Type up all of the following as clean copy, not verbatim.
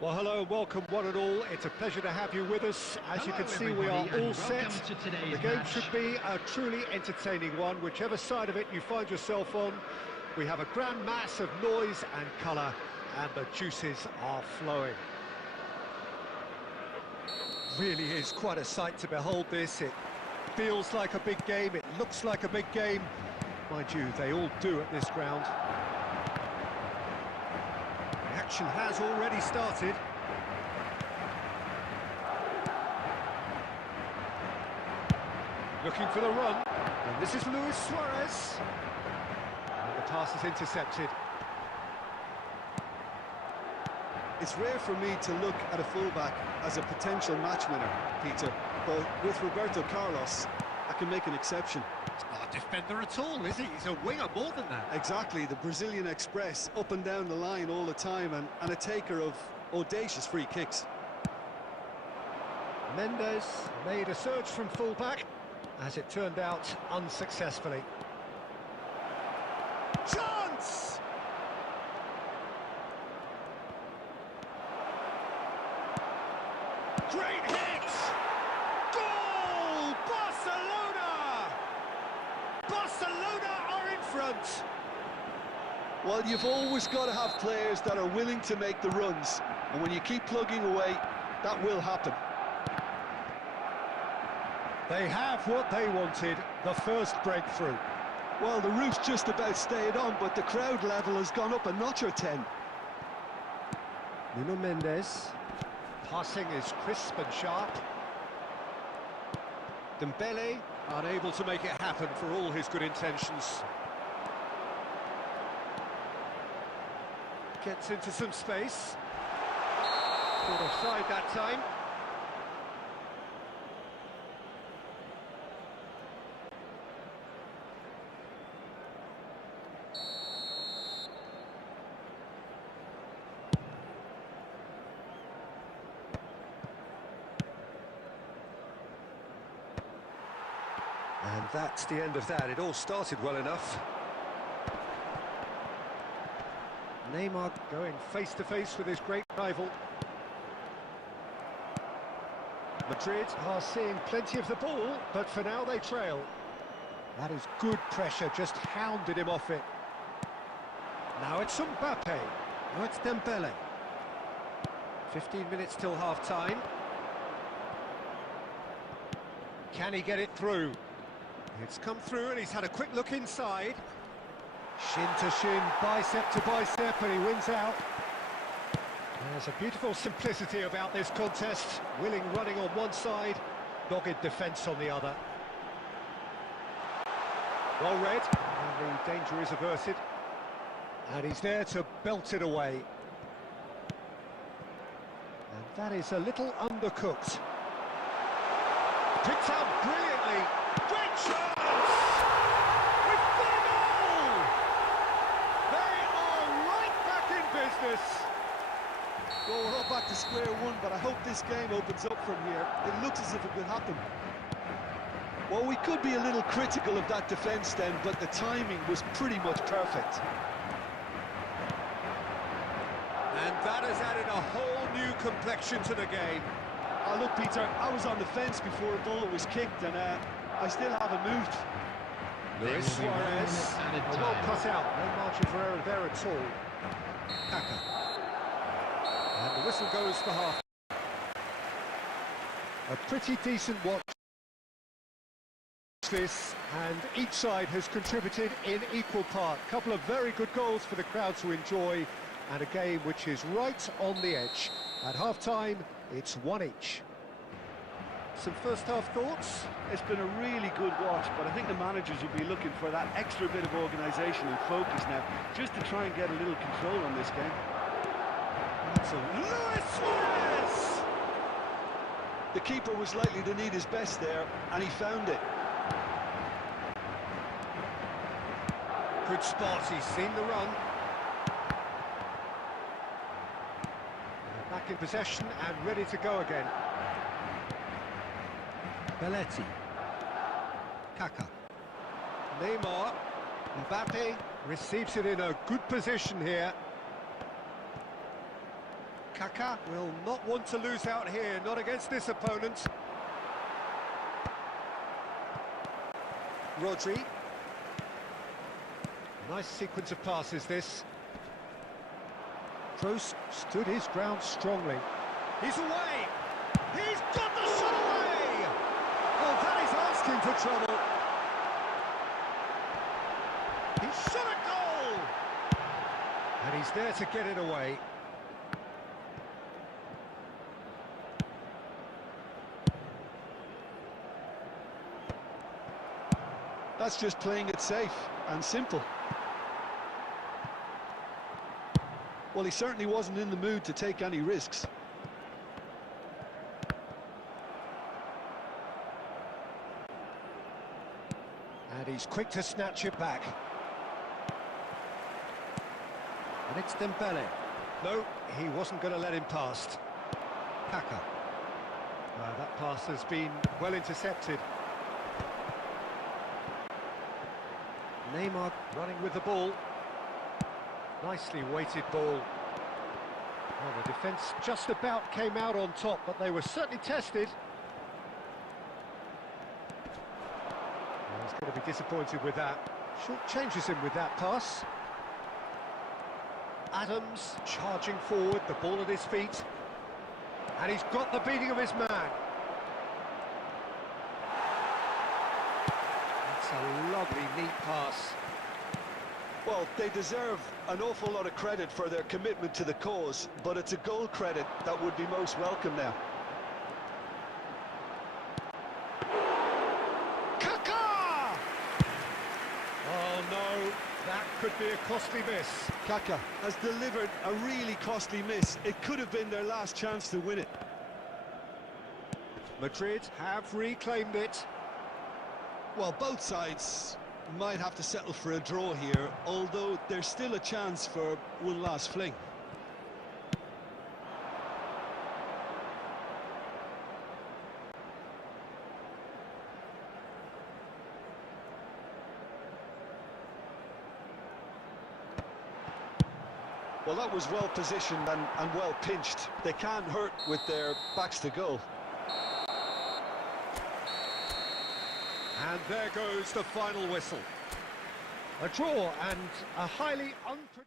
Well, hello and welcome one and all. It's a pleasure to have you with us. As you can see, we are all set. The game should be a truly entertaining one, whichever side of it you find yourself on. We have a grand mass of noise and colour, and the juices are flowing. Really is quite a sight to behold this. It feels like a big game, it looks like a big game. Mind you, they all do at this ground. The action has already started. Looking for the run, and this is Luis Suarez. And the pass is intercepted. It's rare for me to look at a fullback as a potential match winner, Peter, but with Roberto Carlos, I can make an exception. He's not a defender at all, is he? He's a winger more than that. Exactly, the Brazilian Express, up and down the line all the time, and a taker of audacious free kicks. Mendes made a surge from fullback, as it turned out unsuccessfully. Chance! Great hit! Goal! Barcelona! Barcelona are in front! Well, you've always got to have players that are willing to make the runs, and when you keep plugging away, that will happen. They have what they wanted, the first breakthrough. Well, the roof's just about stayed on, but the crowd level has gone up a notch or 10. Nuno Mendes. Passing is crisp and sharp. Dembele, unable to make it happen for all his good intentions. Gets into some space. Caught offside that time. And that's the end of that. It all started well enough. Neymar going face-to-face with his great rival. Madrid are seeing plenty of the ball, but for now they trail. That is good pressure, just hounded him off it. Now it's Mbappe. Now it's Dembele. 15 minutes till half-time. Can he get it through? It's come through and he's had a quick look inside. Shin to shin, bicep to bicep, and he wins out. There's a beautiful simplicity about this contest. Willing running on one side, dogged defence on the other. Well read, and the danger is averted. And he's there to belt it away. And that is a little undercooked. Picked out brilliantly. Great chance! We've got a goal! They are right back in business. Well, we're not back to square one, but I hope this game opens up from here. It looks as if it could happen. Well, we could be a little critical of that defence then, but the timing was pretty much perfect. And that has added a whole new complexion to the game. Oh, look, Peter, I was on the fence before a ball was kicked, and I still haven't moved. Luis Suarez, well cut out, no margin for error there at all. Kaka. And the whistle goes for half. A pretty decent watch this, and each side has contributed in equal part. A couple of very good goals for the crowd to enjoy, and a game which is right on the edge. At half-time, it's 1 each. Some first-half thoughts? It's been a really good watch, but I think the managers will be looking for that extra bit of organisation and focus now, just to try and get a little control on this game. That's a Luis Suarez! The keeper was likely to need his best there, and he found it. Good spot, he's seen the run. Back in possession and ready to go again. Belletti. Kaka. Neymar. Mbappe receives it in a good position here. Kaka will not want to lose out here, not against this opponent. Rodri. Nice sequence of passes, this. Kroos stood his ground strongly. He's away! He's got the shot away! Oh, that is asking for trouble. He shot a goal! And he's there to get it away. That's just playing it safe and simple. Well, he certainly wasn't in the mood to take any risks. And he's quick to snatch it back. And it's Dembele. No, he wasn't going to let him past. Kaka. That pass has been well intercepted. Neymar running with the ball. Nicely weighted ball. Well, the defence just about came out on top, but they were certainly tested. Well, he's going to be disappointed with that. Short changes him with that pass. Adams charging forward, the ball at his feet. And he's got the beating of his man. That's a lovely, neat pass. Well, they deserve an awful lot of credit for their commitment to the cause, but it's a goal credit that would be most welcome now. Kaka! Oh no, that could be a costly miss. Kaka has delivered a really costly miss. It could have been their last chance to win it. Madrid have reclaimed it. Well, both sides might have to settle for a draw here, although there's still a chance for one last fling. Well, that was well positioned and well pinched. They can't hurt with their backs to goal. And there goes the final whistle. A draw and a highly unpredictable...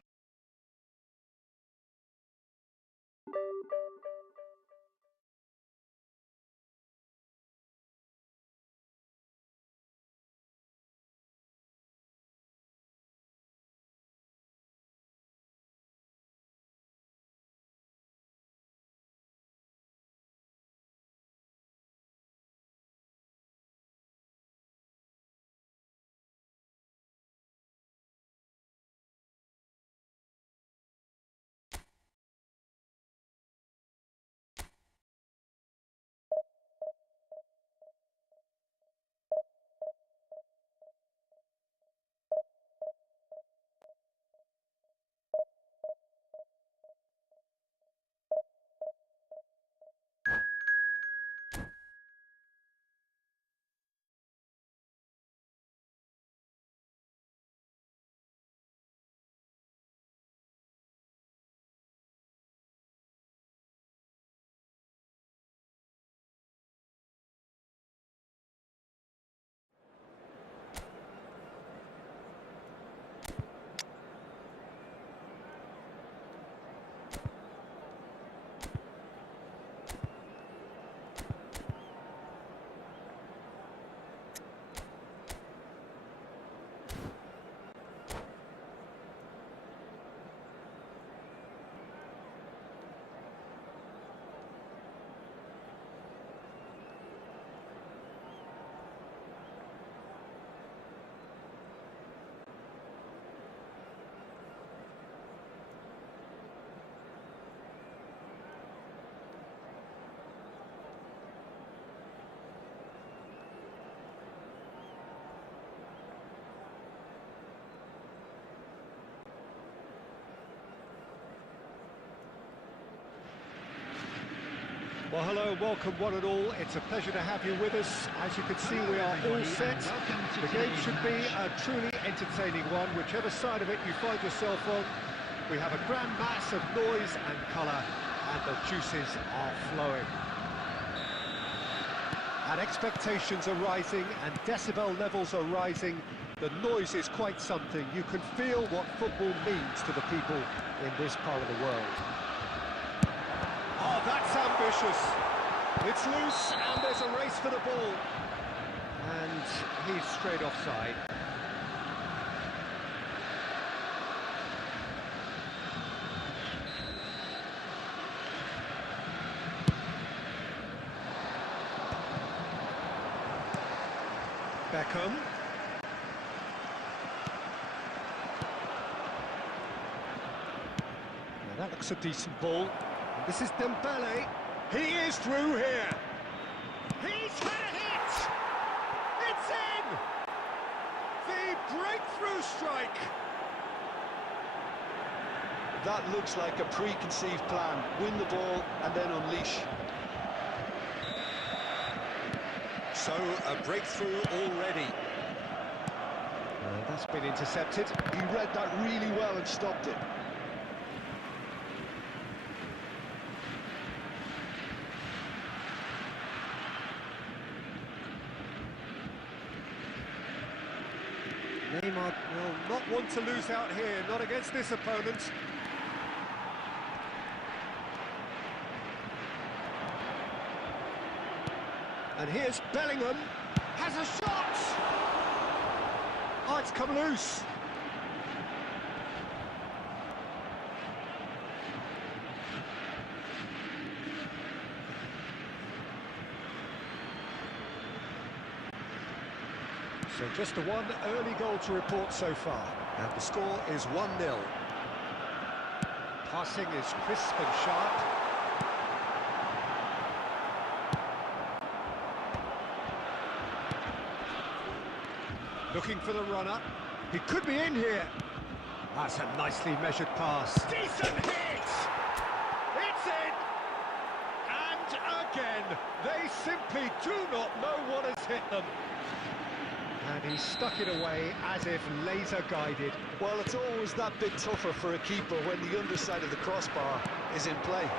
Well, hello, welcome one and all. It's a pleasure to have you with us. As you can see, we are all set. The game should be a truly entertaining one, whichever side of it you find yourself on. We have a grand mass of noise and colour, and the juices are flowing. And expectations are rising, and decibel levels are rising. The noise is quite something. You can feel what football means to the people in this part of the world. Oh, that's ambitious. It's loose, and there's a race for the ball. And he's straight offside. Beckham. Now that looks a decent ball. This is Dembele. He is through here. He's had a hit. It's in. The breakthrough strike. That looks like a preconceived plan. Win the ball and then unleash. So, a breakthrough already. That's been intercepted. He read that really well and stopped it. Neymar will not want to lose out here, not against this opponent. And here's Bellingham, has a shot! Oh, it's come loose. So just the one early goal to report so far. And the score is 1-0. Passing is crisp and sharp. Looking for the runner. He could be in here. That's a nicely measured pass. Decent hit! It's in! And again, they simply do not know what has hit them. And he stuck it away as if laser-guided. Well, it's always that bit tougher for a keeper when the underside of the crossbar is in play.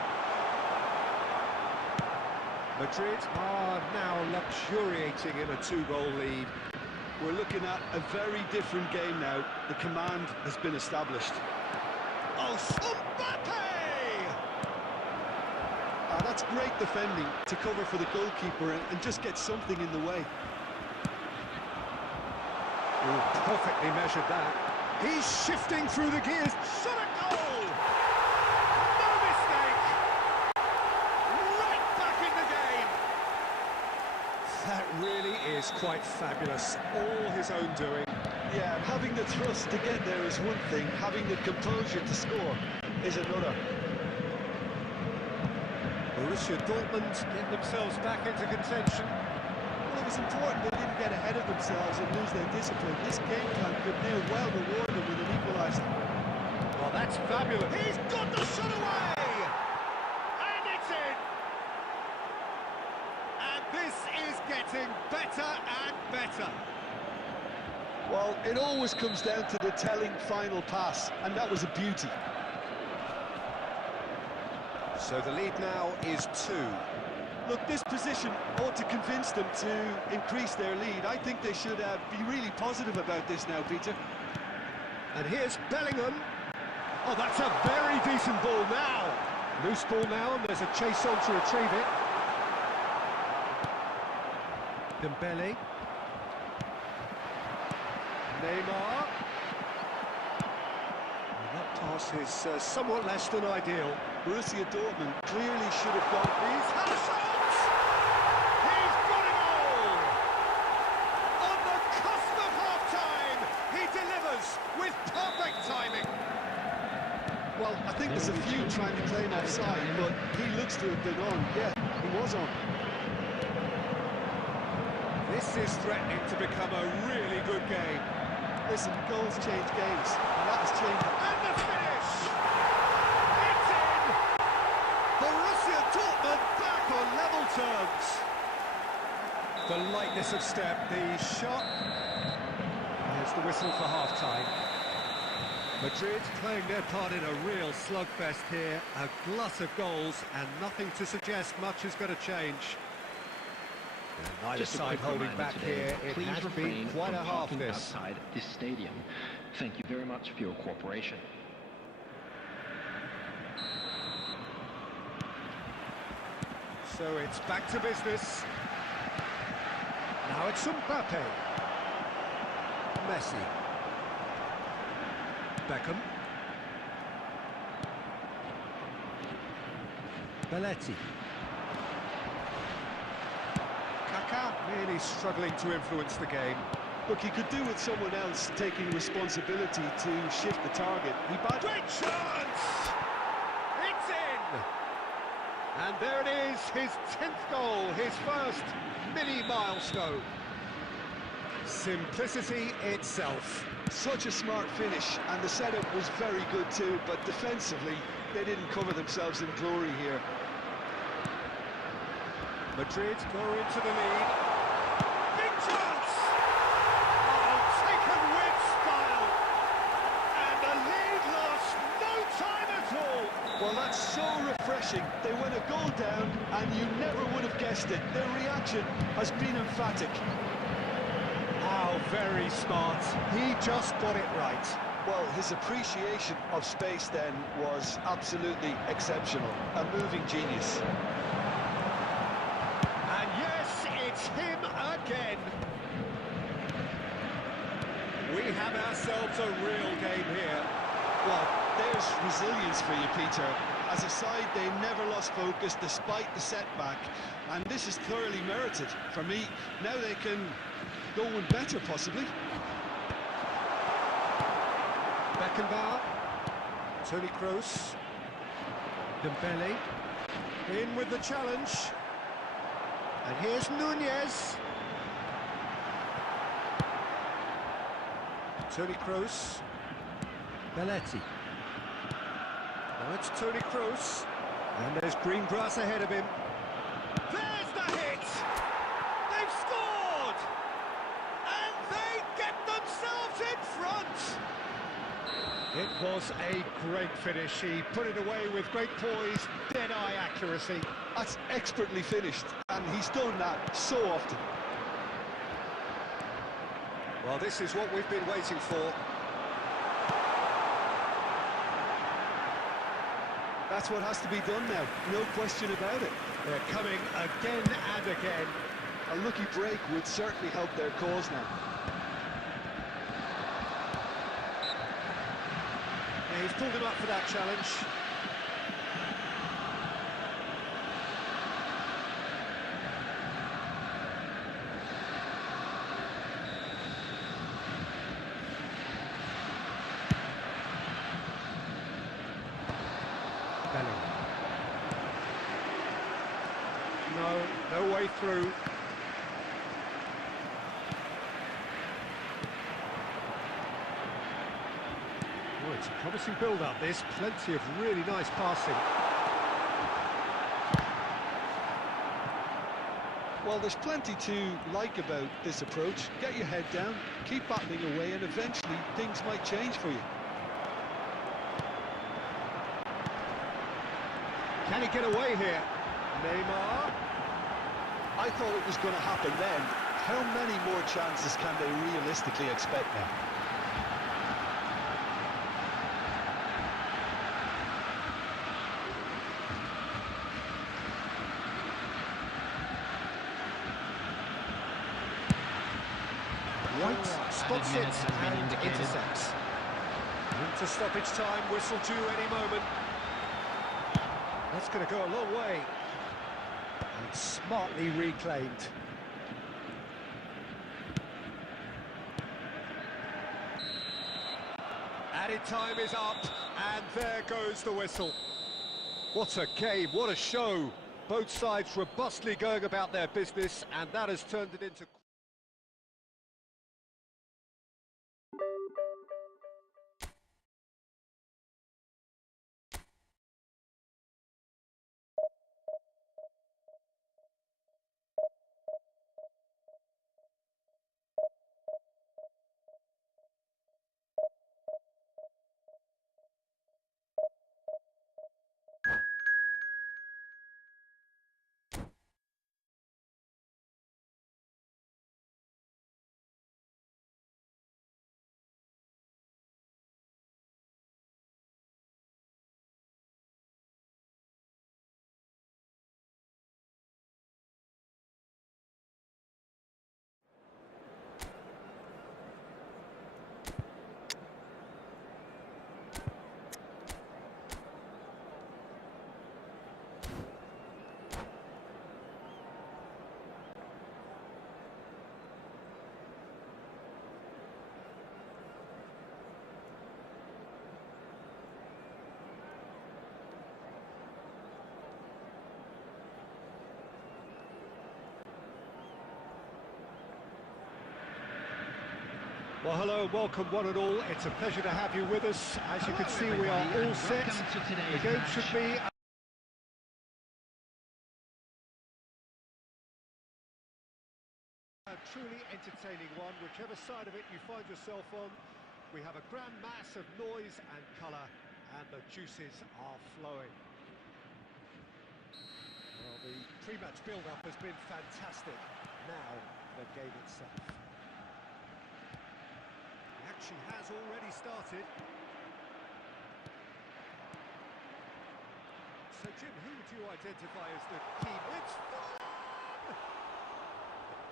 Madrid are now luxuriating in a 2-goal lead. We're looking at a very different game now. The command has been established. Oh, Mbappe! That's great defending to cover for the goalkeeper and just get something in the way. Ooh, perfectly measured that. He's shifting through the gears. Shot a goal! No mistake! Right back in the game! That really is quite fabulous. All his own doing. Yeah, having the thrust to get there is one thing. Having the composure to score is another. Borussia Dortmund get themselves back into contention. Well, it was important they didn't get ahead of themselves and lose their discipline. This game plan could now well reward them with an equaliser. Well, that's fabulous. He's got the shot away! And it's in! And this is getting better and better. Well, it always comes down to the telling final pass, and that was a beauty. So the lead now is 2. Look, this position ought to convince them to increase their lead. I think they should be really positive about this now, Peter. And here's Bellingham. Oh, that's a very decent ball now. Loose ball now, and there's a chase on to retrieve it. Dembele. Neymar. And that pass is somewhat less than ideal. Borussia Dortmund clearly should have gone. He's had a shot! He's got it all! On the cusp of half-time, he delivers with perfect timing. Well, I think there's a few trying to claim offside, but he looks to have been on. Yeah, he was on. This is threatening to become a really good game. Listen, goals change games, and that has changed. And the finish! It's in! Borussia Dortmund back on The lightness of step, the shot. There's the whistle for half-time. Madrid playing their part in a real slugfest here. A glut of goals and nothing to suggest much is going to change. And neither side holding back here. It has been quite a half this. Outside this stadium. Thank you very much for your cooperation. So it's back to business. Now it's Mbappe. Messi. Beckham. Belletti. Kaká really struggling to influence the game. Look, he could do with someone else taking responsibility to shift the target. Great chance! It's in! And there it is, his 10th goal, his first mini-milestone. Simplicity itself. Such a smart finish, and the setup was very good too, but defensively, they didn't cover themselves in glory here. Madrid go into the lead. Big chance! Oh, taken with style. And the lead lost no time at all. Well, that's so refreshing. They went a goal down, and you never would have guessed it. Their reaction has been emphatic. How very smart. He just got it right. Well, his appreciation of space then was absolutely exceptional. A moving genius. And yes, it's him again. We have ourselves a real game here. Well, there's resilience for you, Peter. As a side, they never lost focus despite the setback. And this is thoroughly merited. For me, now they can go one better, possibly. Beckenbauer. Toni Kroos. Dembele. In with the challenge. And here's Nunez. Toni Kroos. Belletti. Now it's Toni Kroos. And there's green grass ahead of him. There's the hit! They've scored! And they get themselves in front! It was a great finish. He put it away with great poise, dead-eye accuracy. That's expertly finished, and he's done that so often. Well, this is what we've been waiting for. That's what has to be done now, no question about it. They're coming again and again. A lucky break would certainly help their cause now. Yeah, he's pulled him up for that challenge. No way through. Oh, it's a promising build-up, this. Plenty of really nice passing. Well, there's plenty to like about this approach. Get your head down, keep battling away, and eventually things might change for you. Can he get away here? Neymar. I thought it was going to happen then. How many more chances can they realistically expect now? White spots it and intercepts. Into stoppage time, whistle due any moment. That's going to go a long way. And smartly reclaimed. Added time is up, and there goes the whistle. What a game, what a show. Both sides robustly going about their business, and that has turned it into... Well, hello and welcome one and all. It's a pleasure to have you with us. As you can see, we are all set. The game should be a truly entertaining one, whichever side of it you find yourself on. We have a grand mass of noise and colour, and the juices are flowing. Well, the pre-match build-up has been fantastic. Now, the game itself. Action has already started. So, Jim, who would you identify as the key? It's fun!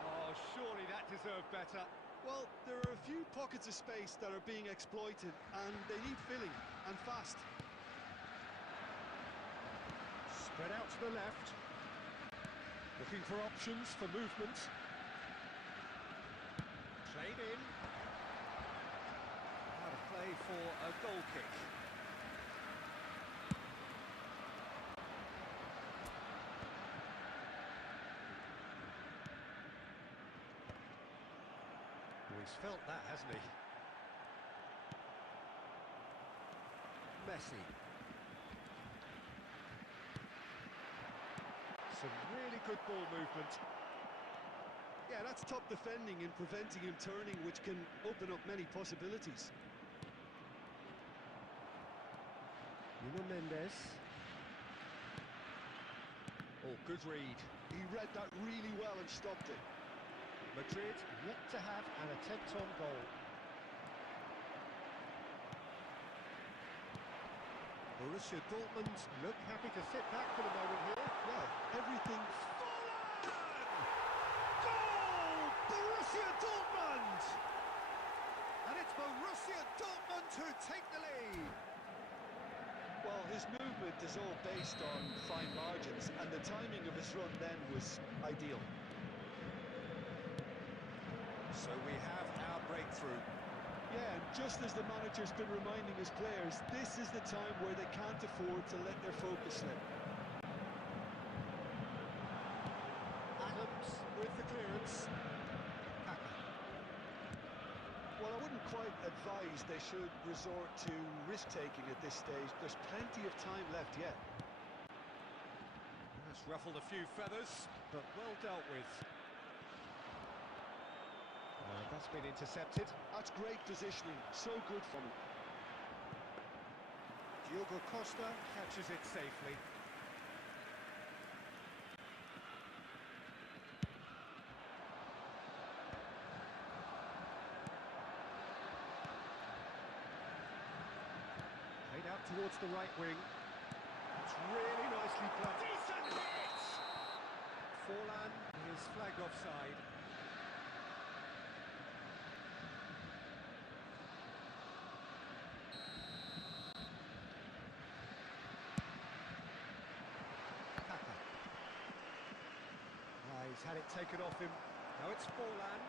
Oh, surely that deserved better. Well, there are a few pockets of space that are being exploited, and they need filling, and fast. Spread out to the left. Looking for options for movement. Played in. Out of play for a goal kick. Well, he's felt that, hasn't he? Messi. Some really good ball movement. Yeah, that's top defending and preventing him turning, which can open up many possibilities. Nuno Mendes. Oh, good read. He read that really well and stopped it. Madrid yet to have an attempt on goal. Borussia Dortmund look happy to sit back for the moment here. Well, everything... Goal! Borussia Dortmund! And it's Borussia Dortmund who take the lead. Well, his movement is all based on fine margins, and the timing of his run then was ideal. So we have our breakthrough. Yeah, and just as the manager's been reminding his players, this is the time where they can't afford to let their focus slip. Adams with the clearance. Well, I wouldn't quite advise they should resort to risk-taking at this stage. There's plenty of time left yet. That's ruffled a few feathers, but well dealt with. That's been intercepted. That's great positioning, so good from him. Diogo Costa catches it safely. Played out towards the right wing. It's really nicely played. Decent hit! Forlan is flagged offside. He's had it taken off him. Now it's Forlan.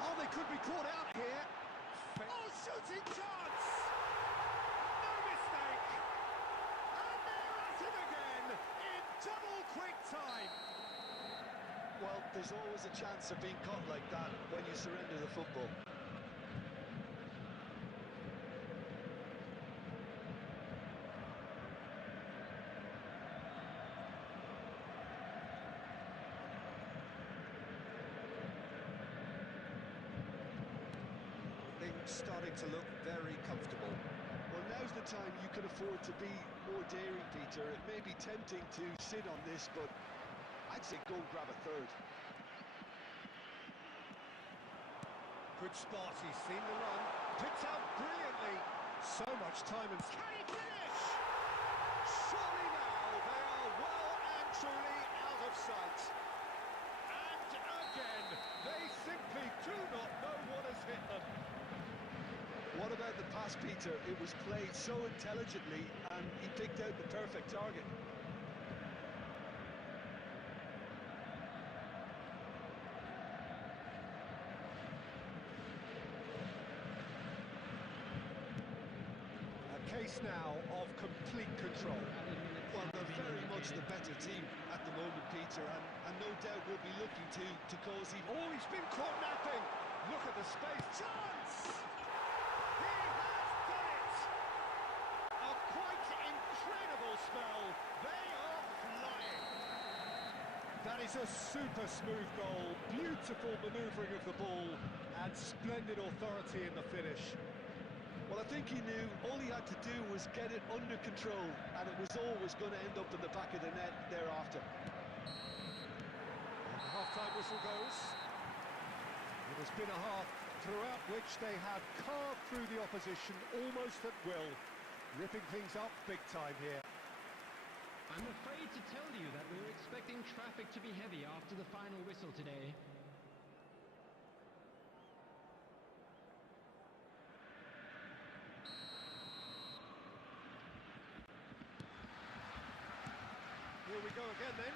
Oh, they could be caught out here. Oh, shooting chance! No mistake! And they're at it again in double quick time. Well, there's always a chance of being caught like that when you surrender the football. Starting to look very comfortable. Well, now's the time you can afford to be more daring, Peter. It may be tempting to sit on this, but I'd say go and grab a third. Good spot, he's seen the run. Picked out brilliantly. So much time and... Can he finish? Surely now they are well and truly out of sight. And again, they simply do not know what has hit them. What about the pass, Peter? It was played so intelligently and he picked out the perfect target. A case now of complete control. Well, they're very much the better team at the moment, Peter, and no doubt will be looking to cause even... Oh, he's been caught napping! Look at the space. Chance! He has done it! A quite incredible spell. They are flying. That is a super smooth goal. Beautiful manoeuvring of the ball and splendid authority in the finish. Well, I think he knew all he had to do was get it under control, and it was always going to end up in the back of the net thereafter. And the half-time whistle goes. It has been a half throughout which they have carved through the opposition almost at will, ripping things up big time here. I'm afraid to tell you that we were expecting traffic to be heavy after the final whistle today. Here we go again then.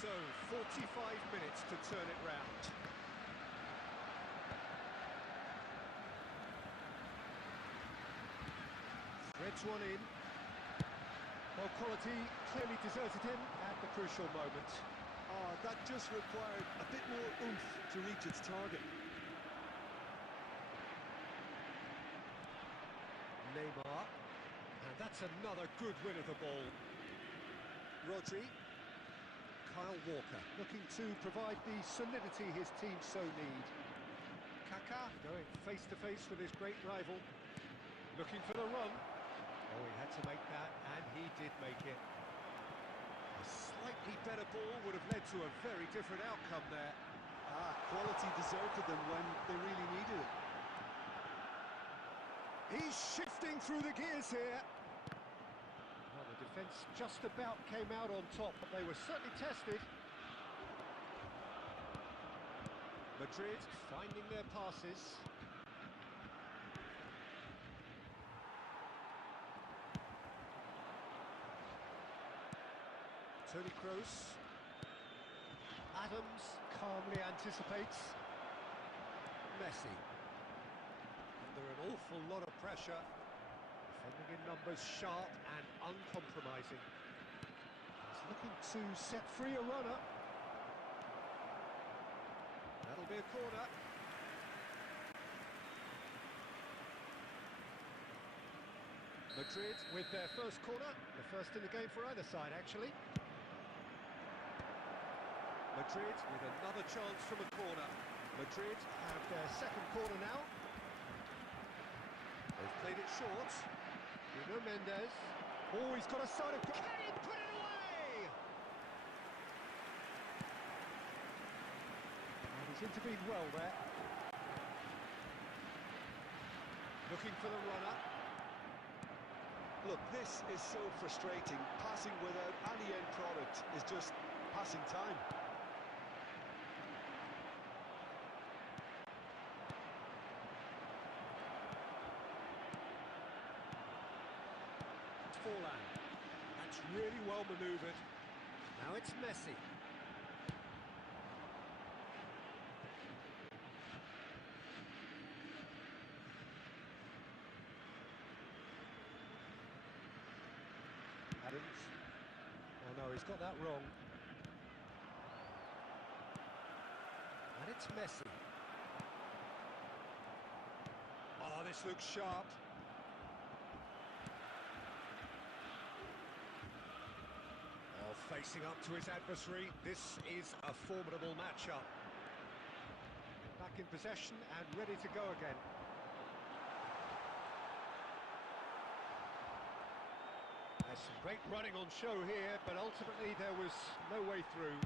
So, 45 minutes to turn it round. Threads one in. Well, quality clearly deserted him at the crucial moment. Oh, that just required a bit more oomph to reach its target. Neymar. And that's another good win of the ball. Rodri. Kyle Walker looking to provide the solidity his team so need. Kaká going face to face with his great rival. Looking for the run. Oh, he had to make that, and he did make it. A slightly better ball would have led to a very different outcome there. Quality deserted them when they really needed it. He's shifting through the gears here. Well, the defence just about came out on top, but they were certainly tested. Madrid finding their passes. Toni Kroos. Adams calmly anticipates. Messi. Under an awful lot of pressure. Defending in numbers, sharp and uncompromising. He's looking to set free a runner. That'll be a corner. Madrid with their first corner, the first in the game for either side, actually. Madrid with another chance from a corner. Madrid have their second corner now. They've played it short. Nuno Mendes. Oh, he's got a side of... Can he put it away? And he's intervened well there. Looking for the runner. Look, this is so frustrating. Passing without any end product is just passing time. Forlan. That's really well manoeuvred. Now it's Messi. Adams. Oh no, he's got that wrong. And it's Messi. Oh, this looks sharp. Oh, facing up to his adversary. This is a formidable matchup. Back in possession and ready to go again. There's some great running on show here, but ultimately there was no way through.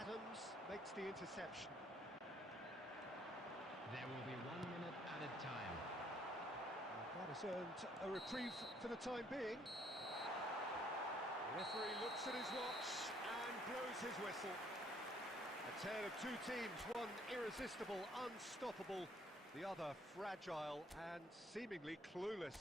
Adams makes the interception. There will be 1 minute added time. That has earned a reprieve for the time being. The referee looks at his watch and blows his whistle. A tale of two teams, one irresistible, unstoppable, the other fragile and seemingly clueless.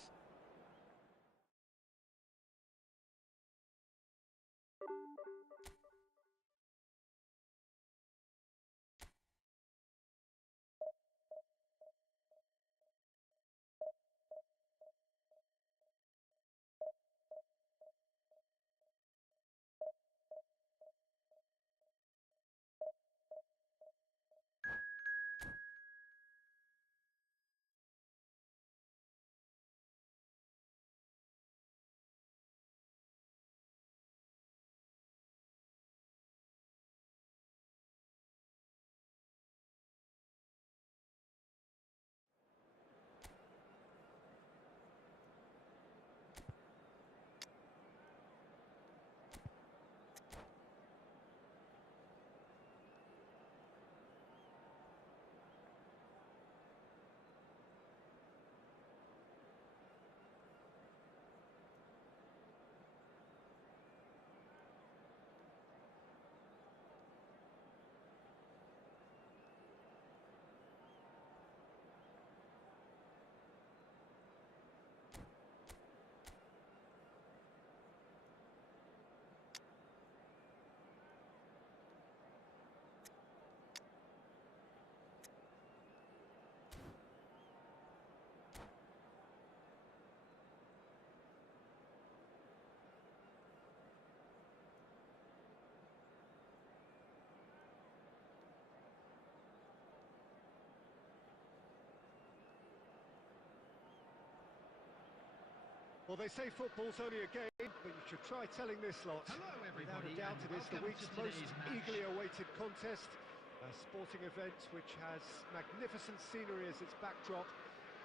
Well, they say football's only a game, but you should try telling this lot. Hello, Without everybody, a doubt, and it is the welcome week's to most today's match. eagerly awaited contest. A sporting event which has magnificent scenery as its backdrop.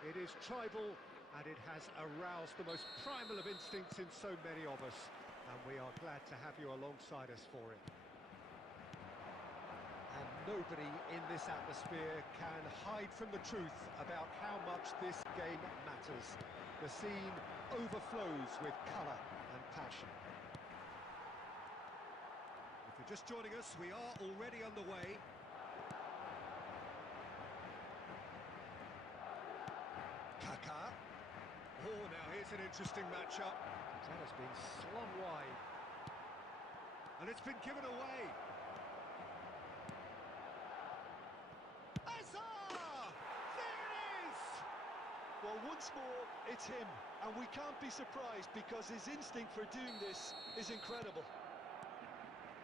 It is tribal, and it has aroused the most primal of instincts in so many of us. And we are glad to have you alongside us for it. And nobody in this atmosphere can hide from the truth about how much this game matters. The scene overflows with colour and passion. If you're just joining us, we are already underway. Kaka. Oh, now here's an interesting matchup. That has been slung wide. And it's been given away. There it is! Well, once more, it's him, and we can't be surprised because his instinct for doing this is incredible.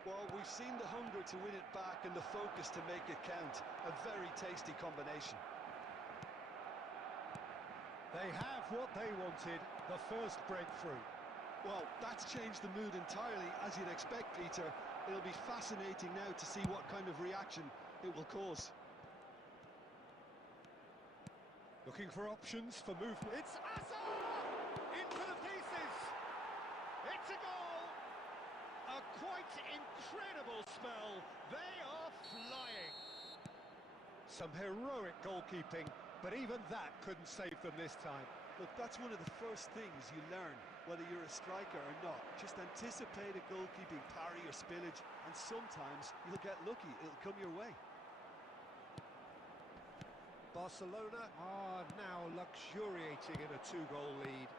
Well, we've seen the hunger to win it back and the focus to make it count. A very tasty combination. They have what they wanted, the first breakthrough. Well, that's changed the mood entirely, as you'd expect, Peter. It'll be fascinating now to see what kind of reaction it will cause. Looking for options for movement. It's Asa! Into the pieces! It's a goal! A quite incredible spell. They are flying. Some heroic goalkeeping, but even that couldn't save them this time. Look, that's one of the first things you learn, whether you're a striker or not. Just anticipate a goalkeeping parry or spillage, and sometimes you'll get lucky. It'll come your way. Barcelona are now luxuriating in a two-goal lead.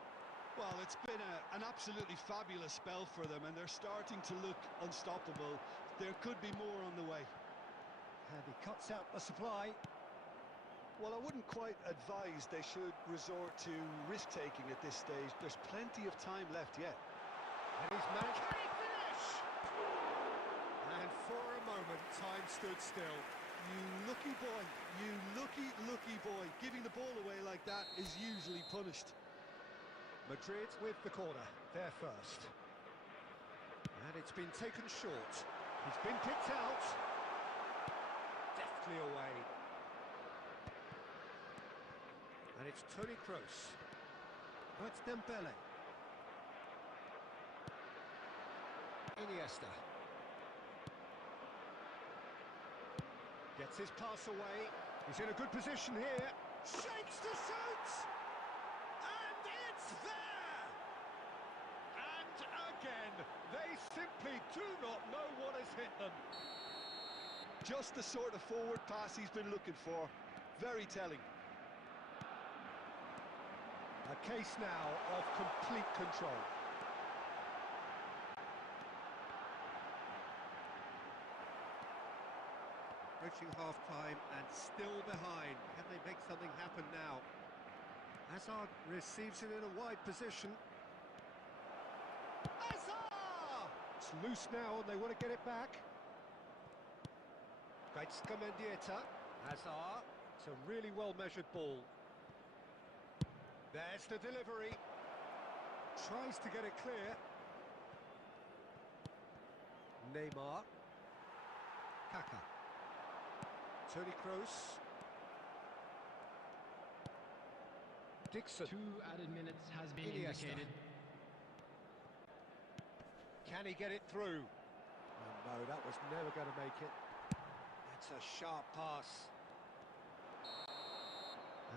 Well, it's been an absolutely fabulous spell for them, and they're starting to look unstoppable. There could be more on the way. And he cuts out the supply. Well, I wouldn't quite advise they should resort to risk-taking at this stage. There's plenty of time left yet. And he's managed... Can he finish? And for a moment, time stood still. You lucky boy, you lucky boy. Giving the ball away like that is usually punished. Madrid with the corner, they're first. And it's been taken short. He's been picked out. Deftly away. And it's Toni Kroos. Oh, it's Dembele. Iniesta. Gets his pass away. He's in a good position here. Shakes to shoot! And it's there! And again, they simply do not know what has hit them. Just the sort of forward pass he's been looking for. Very telling. A case now of complete control. Approaching half-time and still behind. Can they make something happen now? Hazard receives it in a wide position. Hazard! It's loose now and they want to get it back. Gaitska Mendieta. Hazard. It's a really well-measured ball. There's the delivery. Tries to get it clear. Neymar. Kaka. Toni Kroos. Dixon. 2 added minutes has been Iniesta. indicated. Can he get it through? Oh, no, that was never going to make it. That's a sharp pass.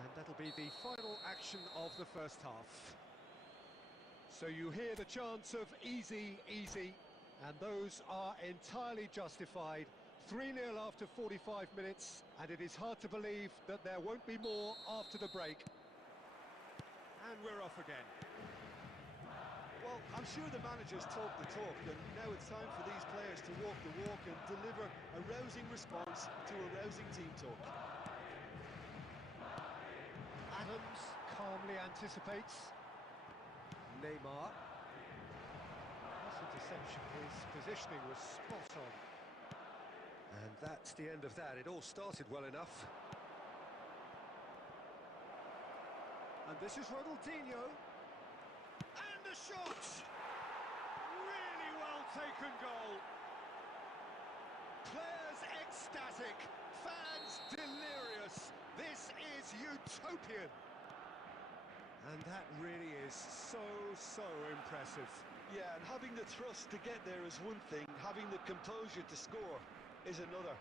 And that'll be the final action of the first half. So you hear the chants of easy, easy, and those are entirely justified. 3-0 after 45 minutes, and it is hard to believe that there won't be more after the break. And we're off again. Well, I'm sure the managers talk the talk, and now it's time for these players to walk the walk and deliver a rousing response to a rousing team talk. Adams calmly anticipates. Neymar. That's interception. His positioning was spot on. And that's the end of that. It all started well enough. And this is Ronaldinho. the shot! Really well taken goal. Players ecstatic, fans delirious. This is utopian. And that really is so impressive. Yeah, and having the thrust to get there is one thing, having the composure to score is another.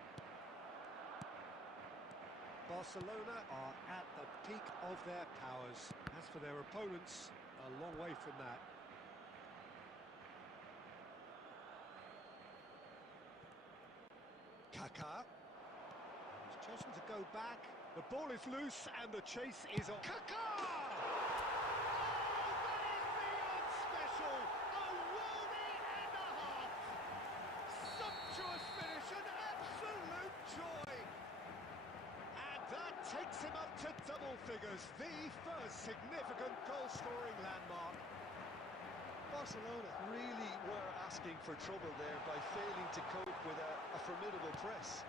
Barcelona are at the peak of their powers. As for their opponents, a long way from that. Kaká. He's chosen to go back. The ball is loose and the chase is on. Kaká! Oh, that is beyond special! A worldie and a half! Sumptuous finish, an absolute joy! And that takes him up to double figures, the first significant goal-scoring landmark. Barcelona really were asking for trouble there by failing to cope with a formidable press.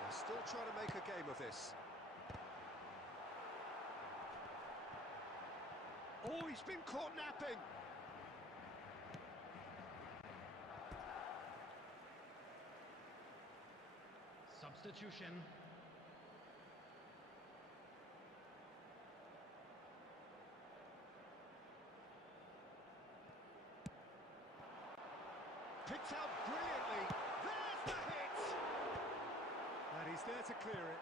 They're still trying to make a game of this. Oh, he's been caught napping. Substitution. Picked out brilliantly. There's the hit! And he's there to clear it.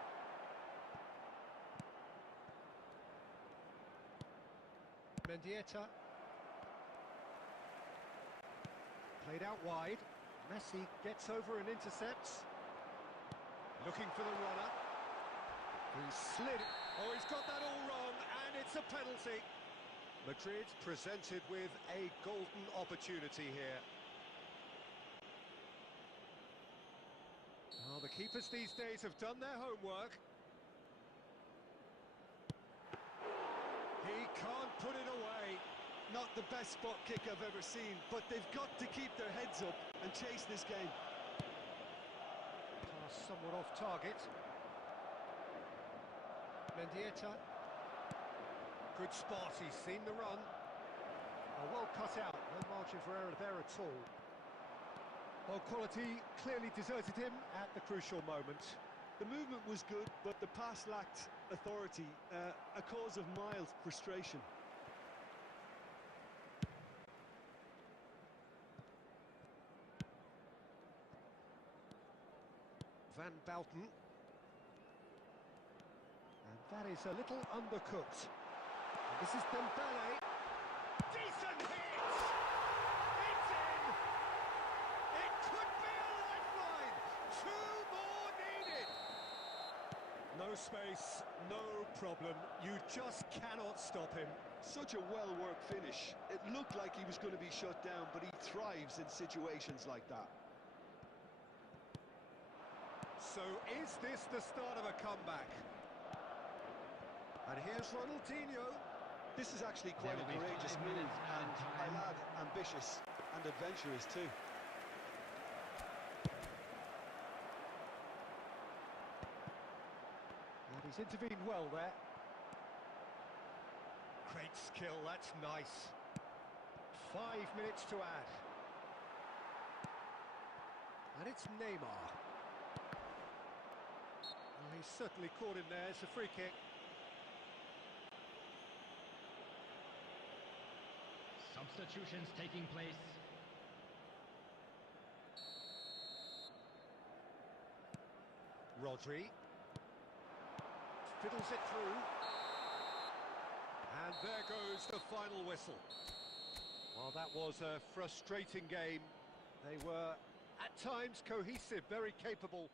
Mendieta. Played out wide. Messi gets over and intercepts. Looking for the runner. He slid. Oh, he's got that all wrong, and it's a penalty. Madrid presented with a golden opportunity here. Well, the keepers these days have done their homework. He can't put it away. Not the best spot kick I've ever seen, but they've got to keep their heads up and chase this game. Pass somewhat off target. Mendieta. Good spot, he's seen the run. Oh, well cut out, no margin for error there at all. Well, quality clearly deserted him at the crucial moment. The movement was good, but the pass lacked authority, a cause of mild frustration. Van Bouten. And that is a little undercooked. And this is Dembele. Decent hit! It's in! It could be a lifeline! Two more needed! No space, no problem. You just cannot stop him. Such a well-worked finish. It looked like he was going to be shut down, but he thrives in situations like that. So is this the start of a comeback? And here's Ronaldinho. This is actually quite a courageous move, and I'll add ambitious and adventurous too. And he's intervened well there. Great skill, that's nice. 5 minutes to add. And it's Neymar. Well, he's certainly caught him there, it's a free kick. Substitutions taking place. Rodri. Fiddles it through. And there goes the final whistle. Well, that was a frustrating game. They were, at times, cohesive, very capable.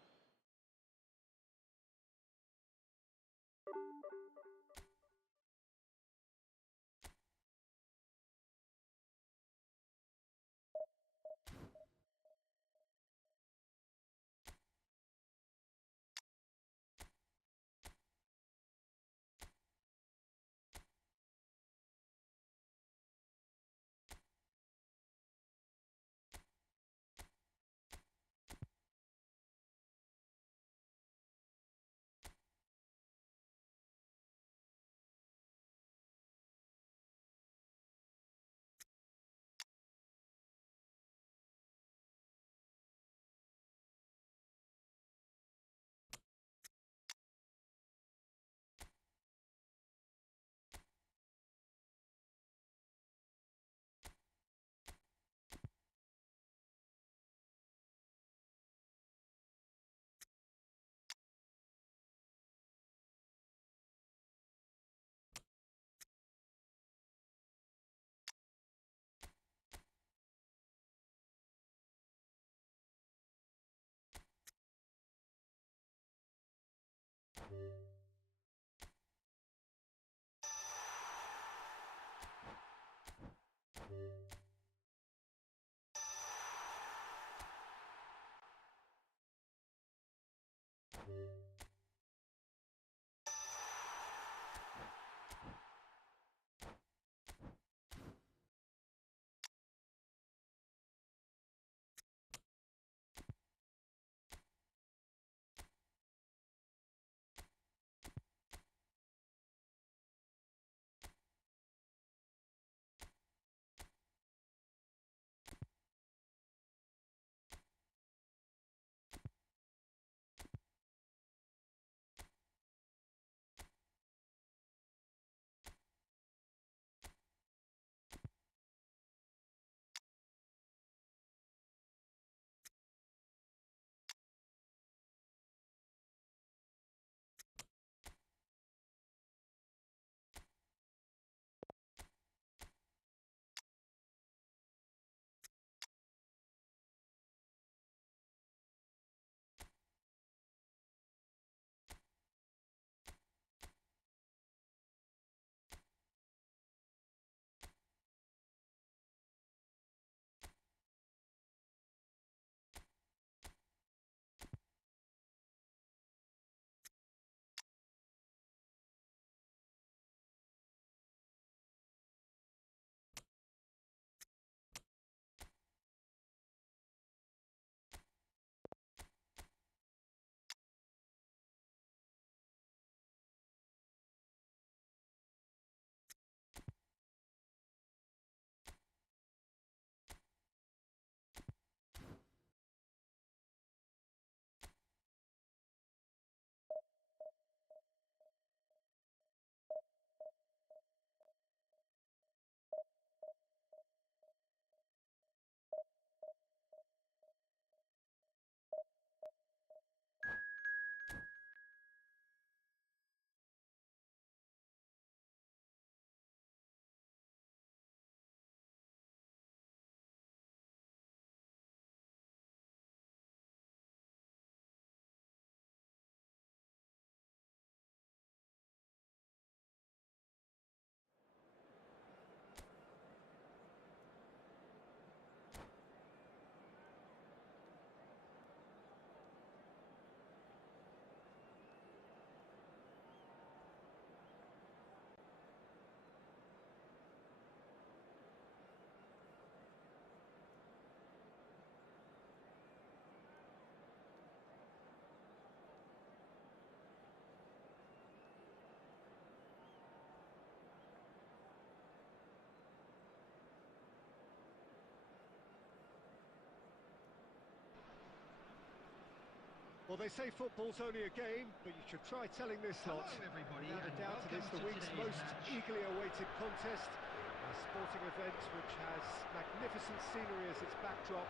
Well, they say football's only a game, but you should try telling this lot. Hello, everybody, Without a and doubt, it is the welcome to week's today's most match. eagerly awaited contest. A sporting event which has magnificent scenery as its backdrop.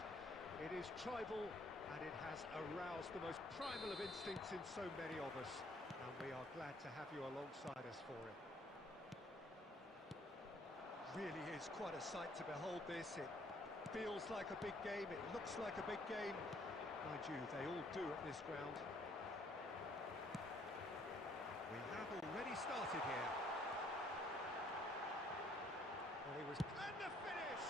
It is tribal, and it has aroused the most primal of instincts in so many of us. And we are glad to have you alongside us for it. Really is quite a sight to behold this. It feels like a big game, it looks like a big game. Mind you, they all do at this ground. We have already started here. Well, he was... And the finish!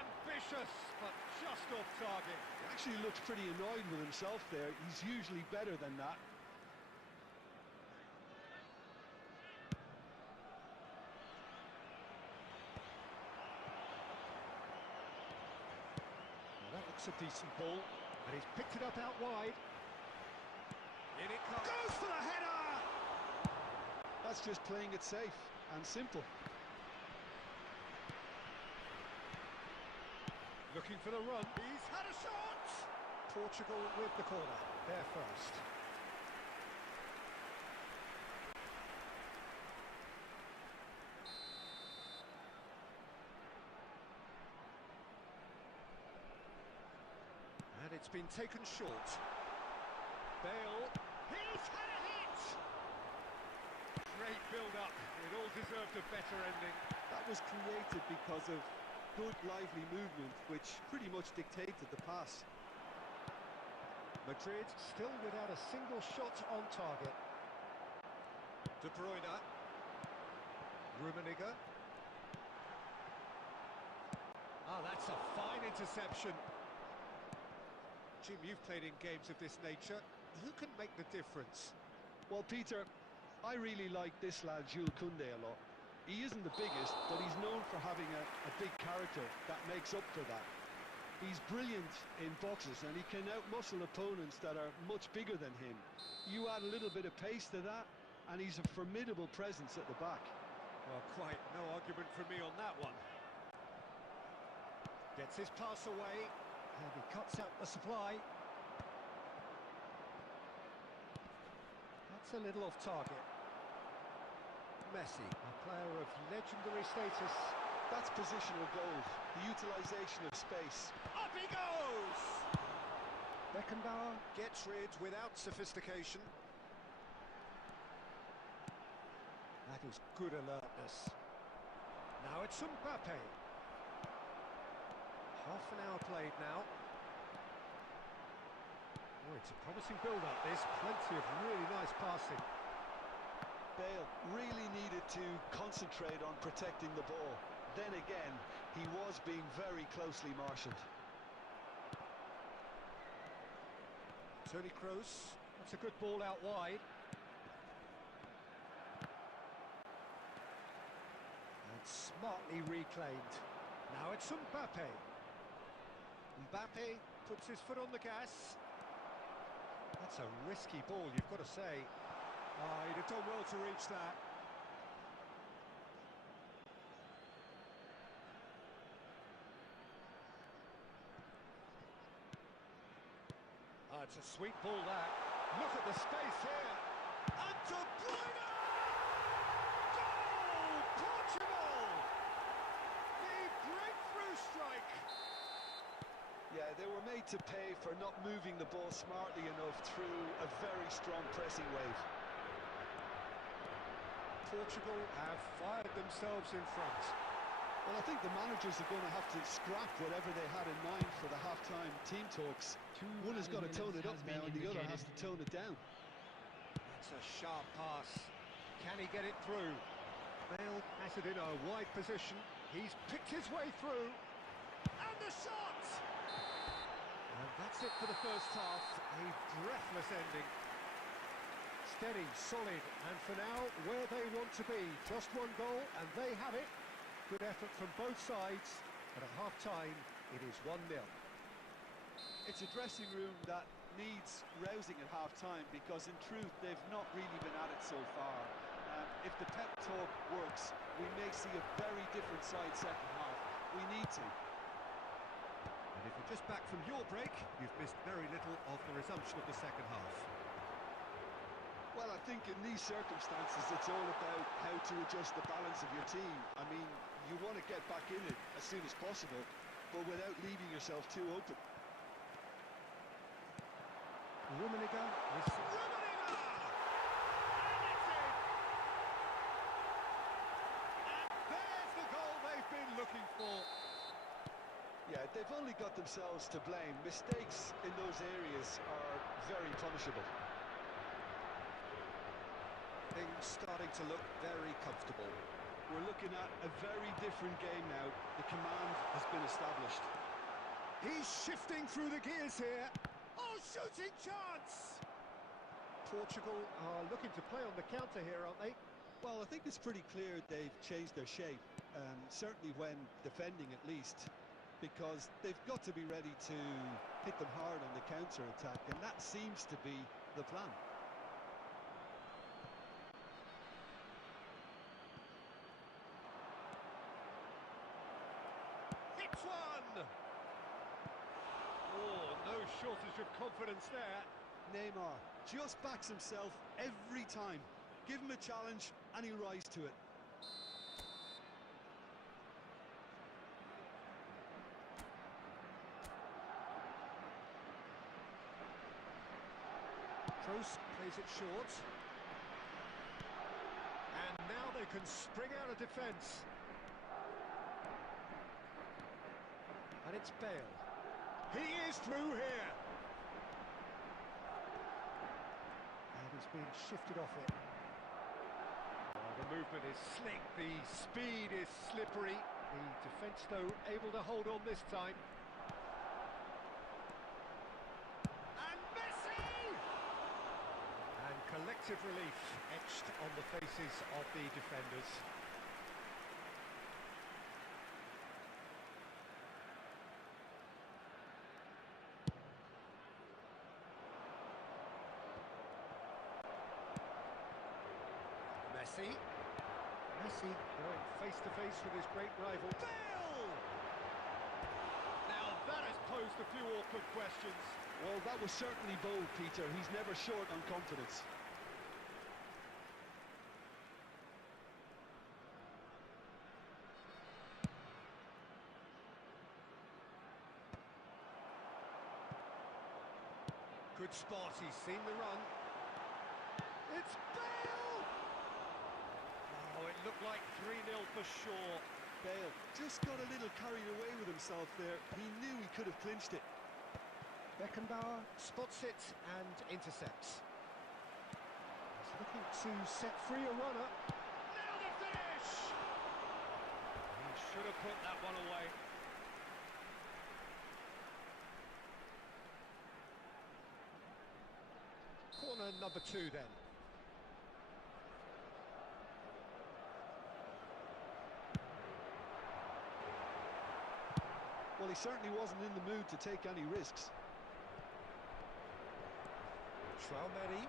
Ambitious, but just off target. He actually looks pretty annoyed with himself there. He's usually better than that. Well, that looks a decent ball, and he's picked it up out wide. In it comes. Goes for the header! That's just playing it safe and simple. Looking for the run. He's had a shot! Portugal with the corner. They're first. And it's been taken short. Bale. He's had a hit! Great build-up. It all deserved a better ending. That was created because of good, lively movement, which pretty much dictated the pass. Madrid still without a single shot on target. De Bruyne. Rummenigge. Ah, that's a fine interception. Jim, you've played in games of this nature. Who can make the difference? Well, Peter, I really like this lad, Jules Koundé, a lot. He isn't the biggest, but he's known for having a big character that makes up for that. He's brilliant in boxes, and he can outmuscle opponents that are much bigger than him. You add a little bit of pace to that, and he's a formidable presence at the back. Well, quite no argument from me on that one. Gets his pass away, and he cuts out the supply. That's a little off target. Messi, a player of legendary status. That's positional goal, the utilisation of space. Up he goes! Beckenbauer gets rid without sophistication. That is good alertness. Now it's Mbappe. Half an hour played now. Oh, it's a promising build-up, this. Plenty of really nice passing. Bale really needed to concentrate on protecting the ball. Then again, he was being very closely marshalled. Toni Kroos, that's a good ball out wide. And smartly reclaimed. Now it's Mbappe. Mbappe puts his foot on the gas. That's a risky ball, you've got to say. Oh, he'd have done well to reach that. Oh, it's a sweet ball, that. Look at the space here. And De Bruyne! Goal! Portugal! The breakthrough strike! Yeah, they were made to pay for not moving the ball smartly enough through a very strong pressing wave. Portugal have fired themselves in front. Well, I think the managers are going to have to scrap whatever they had in mind for the half-time team talks. One has got to tone it up now, and the other has to tone it down. That's a sharp pass. Can he get it through? Bale has it in a wide position. He's picked his way through. And the shot! And that's it for the first half. A breathless ending. Steady, solid, and for now, where they want to be. Just one goal, and they have it. Good effort from both sides, but at half-time, it is 1-0. It's a dressing room that needs rousing at half-time, because in truth, they've not really been at it so far. If the pep talk works, we may see a very different side second half. We need to. And if If you're just back from your break, you've missed very little of the resumption of the second half. Well, I think in these circumstances, it's all about how to adjust the balance of your team. I mean, you want to get back in it as soon as possible, but without leaving yourself too open. Rummenigge is... Rummenigge! And it's in! And there's the goal they've been looking for. Yeah, they've only got themselves to blame. Mistakes in those areas are very punishable. Things starting to look very comfortable. We're looking at a very different game now. The command has been established. He's shifting through the gears here. Oh, shooting chance! Portugal are looking to play on the counter here, aren't they? Well, I think it's pretty clear they've changed their shape, certainly when defending at least, because they've got to be ready to hit them hard on the counter-attack, and that seems to be the plan. Hits one! Oh, no shortage of confidence there. Neymar just backs himself every time. Give him a challenge and he'll rise to it. Kroos plays it short. And now they can spring out of defence. And it's Bale. He is through here. And he's being shifted off it. Oh, the movement is slick, the speed is slippery. The defence, though, able to hold on this time. And Messi! And collective relief etched on the faces of the defenders. Messi going face-to-face with his great rival. Bale! Now that has posed a few awkward questions. Well, that was certainly bold, Peter. He's never short on confidence. Good spot, he's seen the run. It's Bale! Oh, it looked like 3-0 for sure. Bale just got a little carried away with himself there. He knew he could have clinched it. Beckenbauer spots it and intercepts. He's looking to set free a runner. Now the finish! He should have put that one away. Corner number 2 then. Well, he certainly wasn't in the mood to take any risks. Traumeri.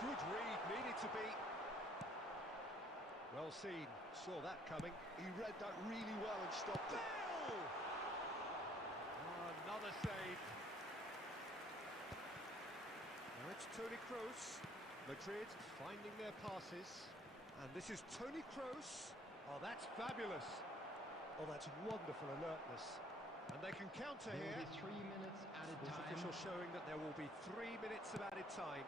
Good read, needed to be. Well seen, saw that coming. He read that really well and stopped it. Bale! Oh, another save. Now it's Toni Kroos. Madrid finding their passes. And this is Toni Kroos. Oh, that's fabulous. Oh, that's wonderful alertness. And they can counter There here. will be 3 minutes added This time. official showing that there will be 3 minutes of added time.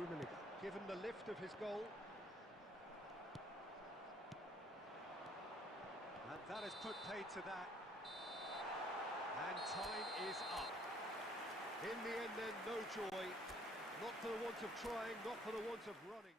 Rummenigge given the lift of his goal. And that has put paid to that. And time is up. In the end then, no joy. Not for the want of trying, not for the want of running.